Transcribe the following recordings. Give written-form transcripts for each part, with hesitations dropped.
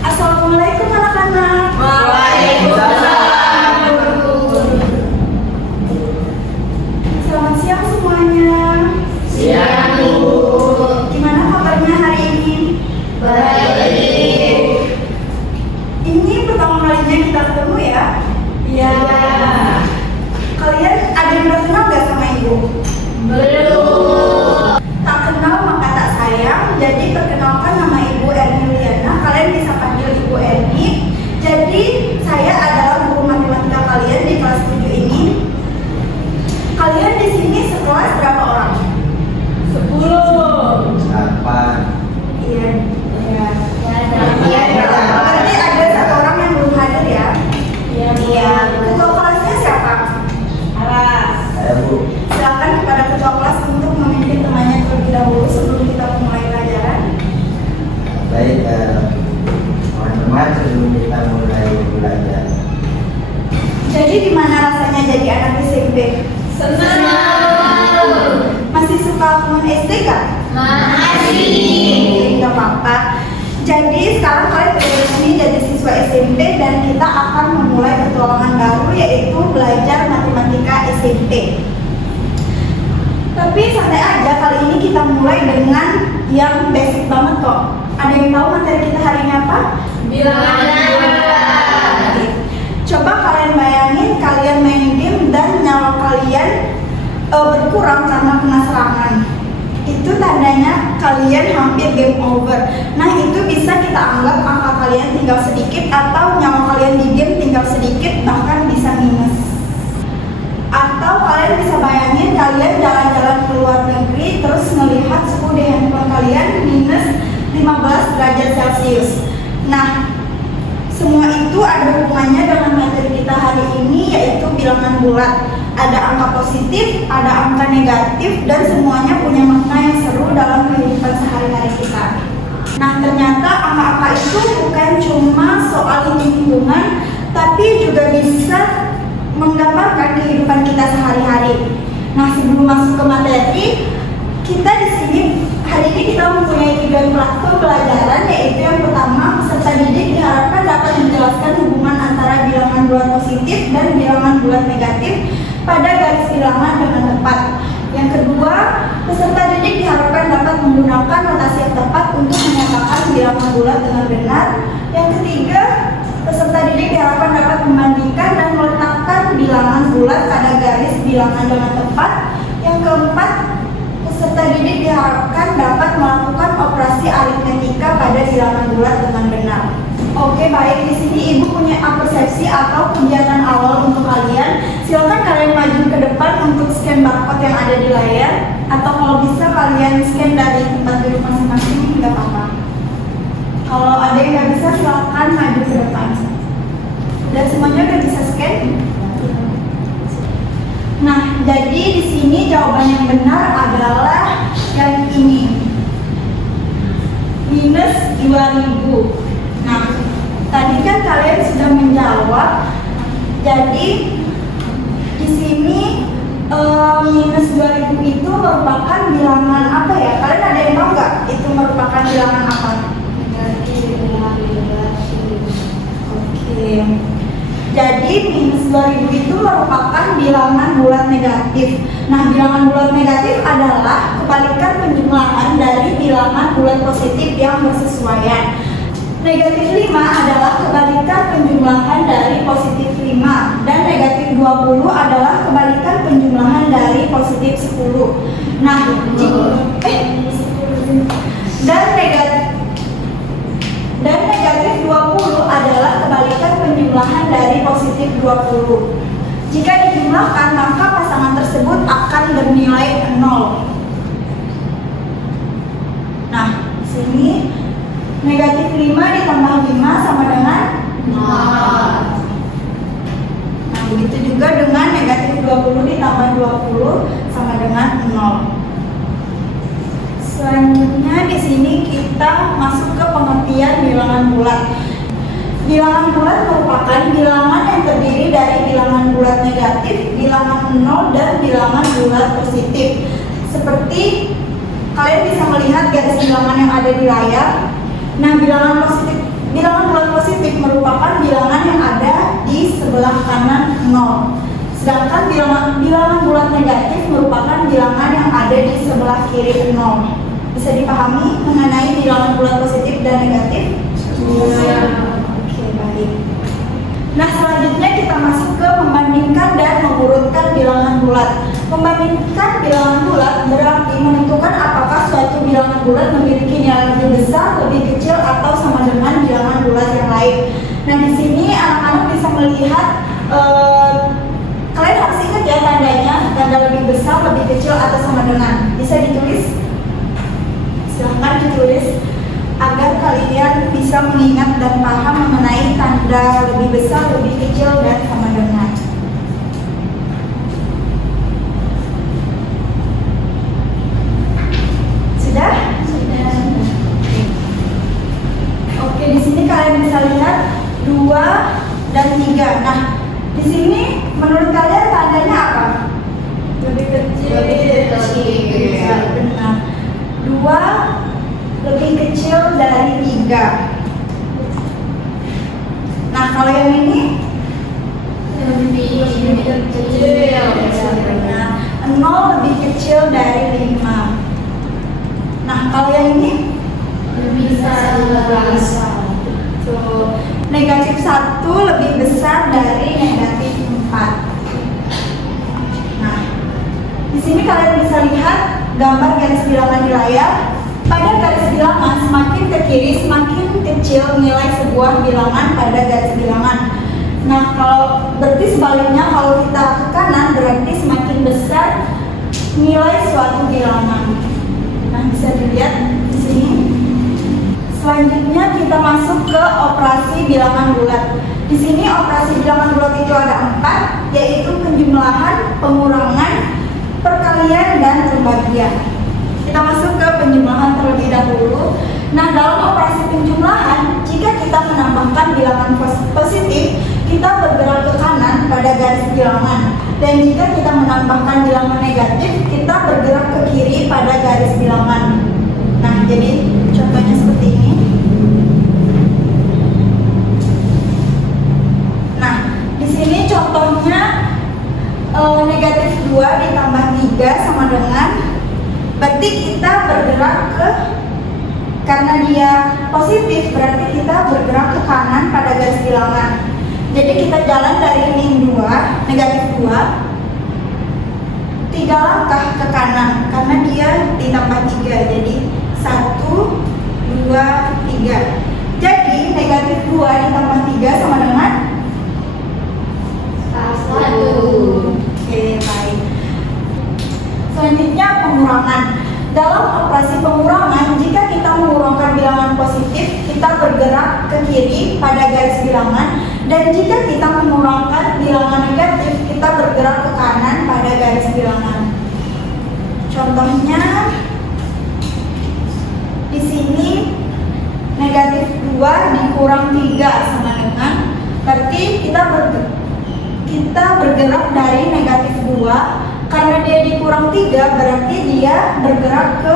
Assalamualaikum anak-anak. Waalaikumsalam. Selamat siang semuanya. Siang, Ibu. Gimana kabarnya hari ini? Baik. Ini pertama kalinya kita ketemu ya? Iya. Kalian ada yang udah kenal gak sama Ibu? Belum. Tak kenal maka tak sayang. Jadi perkenalkan, nama Ibu Erni Liana. Kalian bisa panggil Ibu Erni. Jadi saya adalah guru matematika kalian di kelas 7 ini. Kalian di sini sekelas berapa orang? 10. Iya. Iya. Iya. Berarti ada satu orang yang belum hadir ya? Iya. Ketua kelasnya siapa? Aras. Silakan kepada ketua kelas untuk memimpin temannya terlebih dahulu sebelum kita memulai pelajaran. Baik, teman-teman, sebelum kita mulai belajar, Jadi gimana rasanya jadi anak SMP? Senang. Masih suka teman SD kan? Masih. Nggak apa-apa. Jadi sekarang kalian berada di sini jadi siswa SMP dan kita akan memulai petualangan baru, yaitu belajar matematika SMP. Tapi santai aja, kali ini kita mulai dengan yang basic banget kok. Ada yang tahu materi kita hari ini apa? Bilangan bulat. Coba kalian bayangin kalian main game dan nyawa kalian berkurang karena kena serangan. Itu tandanya kalian hampir game over. Nah, itu bisa kita anggap angka kalian tinggal sedikit atau nyawa kalian di game tinggal sedikit, bahkan bisa minus. Atau kalian bisa bayangin kalian jalan-jalan ke luar negeri terus melihat suhu di handphone kalian minus 15 derajat Celcius. Nah, semua itu ada hubungannya dengan materi kita hari ini, yaitu bilangan bulat. Ada angka positif, ada angka negatif, dan semuanya punya makna yang seru dalam kehidupan sehari-hari kita. Nah, ternyata angka-angka itu bukan cuma soal hitung-hitungan, tapi juga bisa menggambarkan kehidupan kita sehari-hari. Nah, sebelum masuk ke materi, kita di sini hari ini kita mempunyai 3 platform pelajaran, yaitu yang pertama, peserta didik diharapkan dapat menjelaskan hubungan antara bilangan bulat positif dan bilangan bulat negatif pada garis bilangan dengan tepat. Yang kedua, peserta didik diharapkan dapat menggunakan notasi yang tepat untuk menyatakan bilangan bulat dengan benar. Yang ketiga, peserta didik diharapkan dapat membandingkan dan meletakkan bilangan bulat pada garis bilangan dengan tepat. Yang keempat, peserta didik diharapkan dapat melakukan operasi aritmetika pada bilangan bulat dengan benar. Oke, baik. Di sini Ibu punya persepsi atau kegiatan awal untuk kalian. Silakan kalian maju ke depan untuk scan barcode yang ada di layar, atau kalau bisa kalian scan dari tempat duduk masing-masing, nggak apa-apa. Kalau ada yang nggak bisa, silakan maju ke depan. Dan semuanya udah bisa scan? Nah, jadi di sini jawaban yang benar adalah yang ini, minus 2000. Nah, tadi kan kalian sudah menjawab. Jadi di sini minus 2000 itu merupakan bilangan apa ya? Kalian ada yang tahu nggak? Itu merupakan bilangan apa? Oke. Jadi minus 2000 itu merupakan bilangan bulat negatif. Nah, bilangan bulat negatif adalah kebalikan penjumlahan dari bilangan bulat positif yang bersesuaian. Negatif 5 adalah kebalikan penjumlahan dari positif 5, dan negatif 20 adalah kebalikan penjumlahan dari positif 10. Nah, dan negatif 20 adalah kebalikan penjumlahan dari positif 20. Jika dijumlahkan, maka pasangan tersebut akan bernilai 0. Nah, di sini negatif 5 ditambah 5 sama dengan 0. Nah, begitu juga dengan negatif 20 ditambah 20 sama dengan 0. Selanjutnya di sini kita masuk ke pengertian bilangan bulat. Bilangan bulat merupakan bilangan yang terdiri dari bilangan bulat negatif, bilangan 0, dan bilangan bulat positif. Seperti kalian bisa melihat garis bilangan yang ada di layar. Nah, bilangan bulat positif merupakan bilangan yang ada di sebelah kanan 0. Sedangkan bilangan bulat negatif merupakan bilangan yang ada di sebelah kiri 0. Bisa dipahami mengenai bilangan bulat positif dan negatif? Oke, baik. Nah, selanjutnya kita masuk ke membandingkan dan mengurutkan bilangan bulat. Membandingkan bilangan bulat berarti menentukan apakah suatu bilangan bulat memiliki nilai lebih besar, lebih kecil, atau sama dengan bilangan bulat yang lain. Nah, di sini anak-anak bisa melihat, kalian harus ingat ya tandanya, tanda lebih besar, lebih kecil, atau sama dengan. Bisa ditulis? Silahkan ditulis agar kalian bisa mengingat dan paham mengenai tanda lebih besar, lebih kecil, dan sama dengan. Sudah? Sudah. Oke, di sini kalian bisa lihat 2 dan 3. Nah, di sini menurut kalian tandanya apa? Lebih kecil. Benar. 2 lebih kecil dari 3. Nah, kalau yang ini Lebih kecil. 0 lebih kecil dari 5. Nah, kalau yang ini Lebih besar. tuh, negatif 1 lebih besar dari negatif 4. Nah, di sini kalian bisa lihat gambar garis bilangan di layar. Pada garis bilangan semakin ke kiri semakin kecil nilai sebuah bilangan pada garis bilangan. Nah, kalau berarti sebaliknya, kalau kita ke kanan berarti semakin besar nilai suatu bilangan. Nah, bisa dilihat di sini. Selanjutnya kita masuk ke operasi bilangan bulat. Di sini operasi bilangan bulat itu ada 4, yaitu penjumlahan, pengurangan, perkalian, dan pembagian. Kita masuk ke penjumlahan terlebih dahulu. Nah, dalam operasi penjumlahan, jika kita menambahkan bilangan positif, kita bergerak ke kanan pada garis bilangan. Dan jika kita menambahkan bilangan negatif, kita bergerak ke kiri pada garis bilangan. Nah, jadi contohnya seperti ini. Nah, di sini contohnya negatif 2 ditambah 3 sama dengan, berarti kita bergerak ke, karena dia positif berarti kita bergerak ke kanan pada garis bilangan. Jadi kita jalan dari min 2, negatif 2, 3 langkah ke kanan karena dia ditambah 3. Jadi 1, 2, 3. Jadi negatif 2 ditambah 3 sama dengan 1. Oke, baik. Selanjutnya pengurangan. Dalam operasi pengurangan, jika kita mengurangkan bilangan positif, kita bergerak ke kiri pada garis bilangan. Dan jika kita mengurangkan bilangan negatif, kita bergerak ke kanan pada garis bilangan. Contohnya di sini negatif 2 dikurang 3 sama dengan, berarti kita bergerak dari negatif 2. Karena dia dikurang 3, berarti dia bergerak ke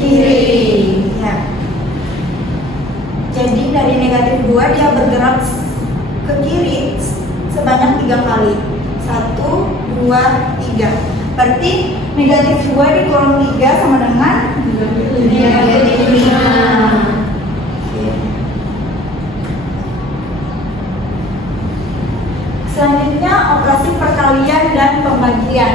kiri. Ya. Jadi dari negatif 2 dia bergerak ke kiri sebanyak 3 kali. 1, 2, 3. Berarti negatif 2 dikurang 3 sama dengan Negatif 5. Selanjutnya operasi perkalian dan pembagian.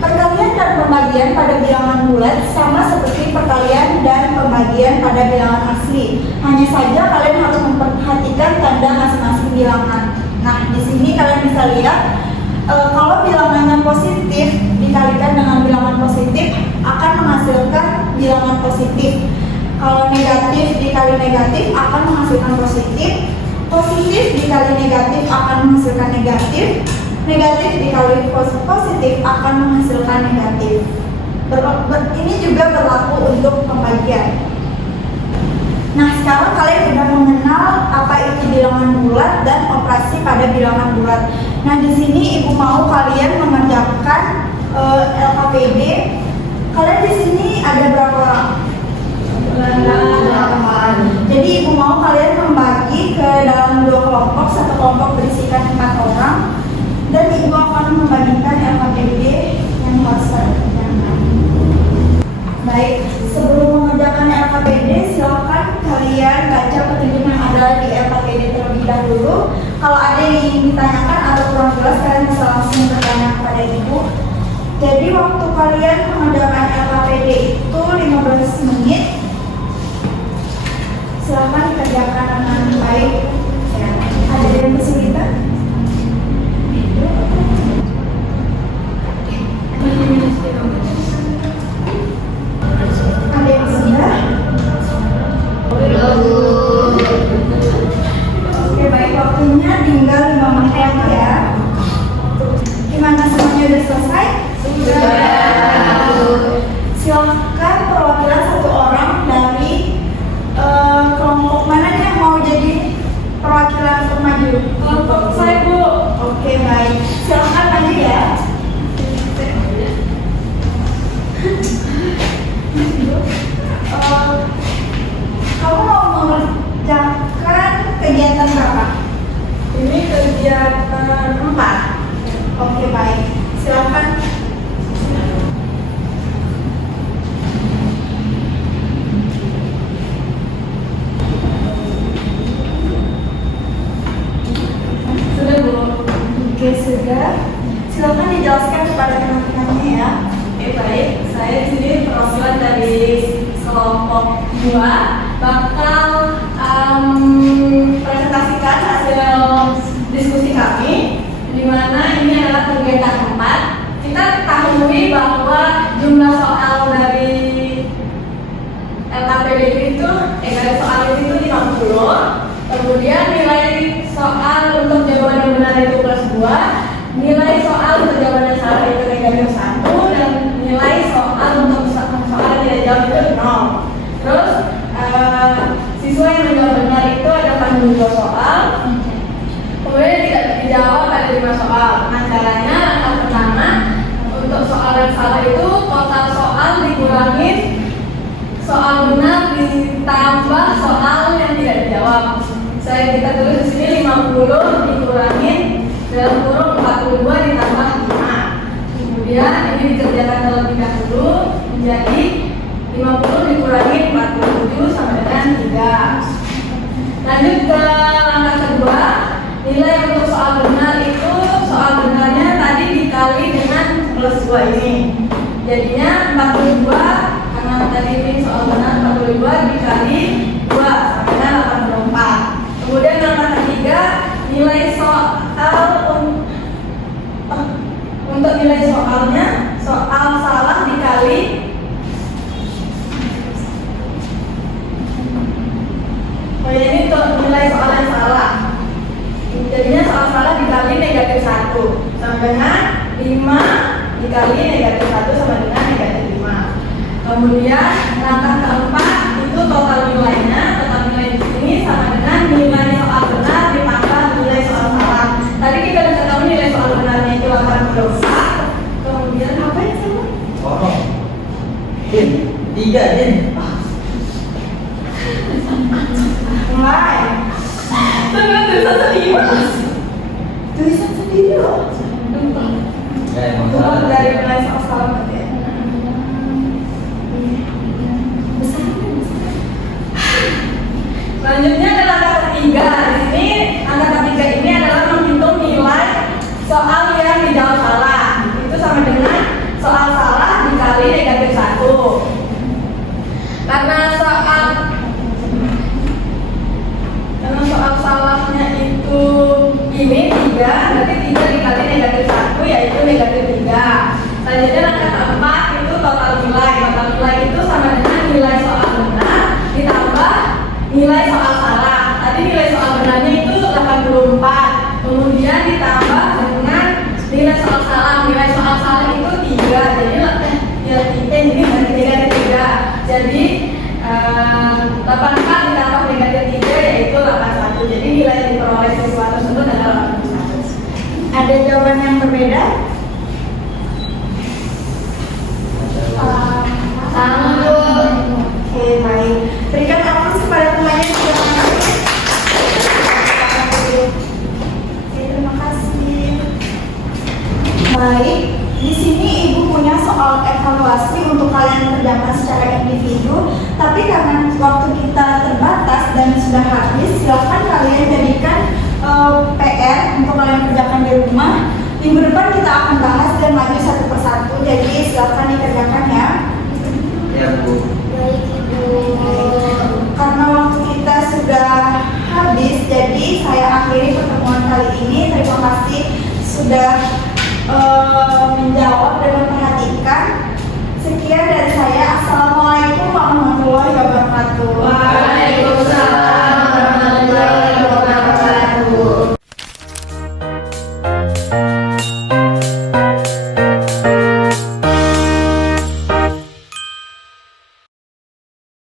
Perkalian dan pembagian pada bilangan bulat sama seperti perkalian dan pembagian pada bilangan asli. Hanya saja kalian harus memperhatikan tanda masing-masing bilangan. Nah, di sini kalian bisa lihat kalau bilangannya positif dikalikan dengan bilangan positif akan menghasilkan bilangan positif. Kalau negatif dikali negatif akan menghasilkan positif. Positif dikali negatif akan menghasilkan negatif. Negatif dikali positif akan menghasilkan negatif. Ini juga berlaku untuk pembagian. Nah, sekarang kalian sudah mengenal apa itu bilangan bulat dan operasi pada bilangan bulat. Nah, di sini ibu mau kalian mengerjakan LKPD. Kalian di sini ada berapa Sebelum mengerjakan LKPD, silakan kalian baca petunjuk yang ada di LKPD terlebih dahulu. Kalau ada yang ingin ditanyakan atau kurang jelas, kalian bisa langsung bertanya kepada ibu. Jadi waktu kalian mengerjakan LKPD itu 15 menit. Silakan dikerjakan dengan baik. Ada yang kesulitan? Ada yang sudah? Oke, baik, waktunya tinggal 5 menit lagi ya. Gimana, semuanya udah selesai? Silahkan perwakilan satu orang dari kelompok mana nih yang mau jadi perwakilan untuk maju? Kelompok saya, Bu. Oke, baik. Silahkan maju ya. Kamu mau mengerjakan kegiatan berapa? Ini kegiatan 4. Oke, baik. Silakan. Sudah, Bu. Oke, sudah. Silakan dijelaskan kepada teman-temannya ya. Oke, baik, saya di sini perwakilan dari kelompok 2 bakal presentasikan hasil diskusi kami, di mana ini adalah kegiatan 4. Kita ketahui bahwa jumlah soal dari LKPD itu dari soal itu 50, kemudian nilai soal untuk jawaban yang benar itu +2, nilai soal untuk jawaban yang salah itu -1, dan nilai soal untuk soal yang tidak jawab itu 0. Terus siswa yang menjawab benar itu ada 82 soal, kemudian tidak dijawab ada 5 soal. Nah, caranya langkah pertama untuk soal yang salah itu total soal dikurangin soal benar ditambah soal yang tidak dijawab. Kita tulis di sini 50 dikurangin dalam kurung 42 ditambah 5. Kemudian ini dikerjakan terlebih dahulu menjadi 50 dikurangi 47 sama dengan 3. Lanjut ke langkah kedua, nilai untuk soal benar itu soal benarnya tadi dikali dengan +2 ini. Jadinya 42, karena tadi ini soal benar 42 dikali 2 sama dengan 84. Kemudian langkah ketiga, nilai soal untuk nilai soalnya, soal salah dikali ini untuk nilai soal yang salah. Jadinya soal salah dikali -1 sama dengan 5 dikali -1 sama dengan -5. Kemudian langkah keempat itu total nilainya, total nilai di sini sama dengan nilai soal benar ditambah nilai soal salah. Tadi kita sudah tahu nilai soal benarnya itu 84. Kemudian apa yang sama? Oh, Din, 3 Din. Mulai. Dengan tulisan sendiri. Tulisan sendiri loh. Masalah Dari nilai soal salah berarti ya. Selanjutnya adalah langkah ketiga. Di sini langkah ketiga ini adalah menghitung nilai soal yang dijawab salah. Itu sama dengan soal salah dikali -1. Karena soal salahnya itu ini 3, berarti 3 dikali -1 yaitu -3. Selanjutnya langkah keempat itu total nilai. Total nilai itu sama dengan nilai soal benar ditambah nilai soal salah. Tadi nilai soal benarnya itu 84, kemudian ditambah dengan nilai soal salah. Nilai soal salah itu 3, jadi ini berarti -3. Jadi 84 ditambah -3 yaitu 81. Jadi nilai yang diperoleh siswa tersebut adalah 81. Ada jawaban yang berbeda? Sama. Oke, baik. Berikan aplaus kepada temannya yang sudah mengajar. Oke, terima kasih. Baik, di sini ibu punya soal evaluasi untuk kalian kalian kerjakan secara individu, tapi karena waktu kita terbatas dan sudah habis, silahkan kalian jadikan PR untuk kalian kerjakan di rumah. Minggu depan kita akan bahas dan maju satu persatu, jadi silahkan dikerjakan ya. Ya Bu. Baik Ibu. Karena waktu kita sudah habis, jadi saya akhiri pertemuan kali ini. Terima kasih sudah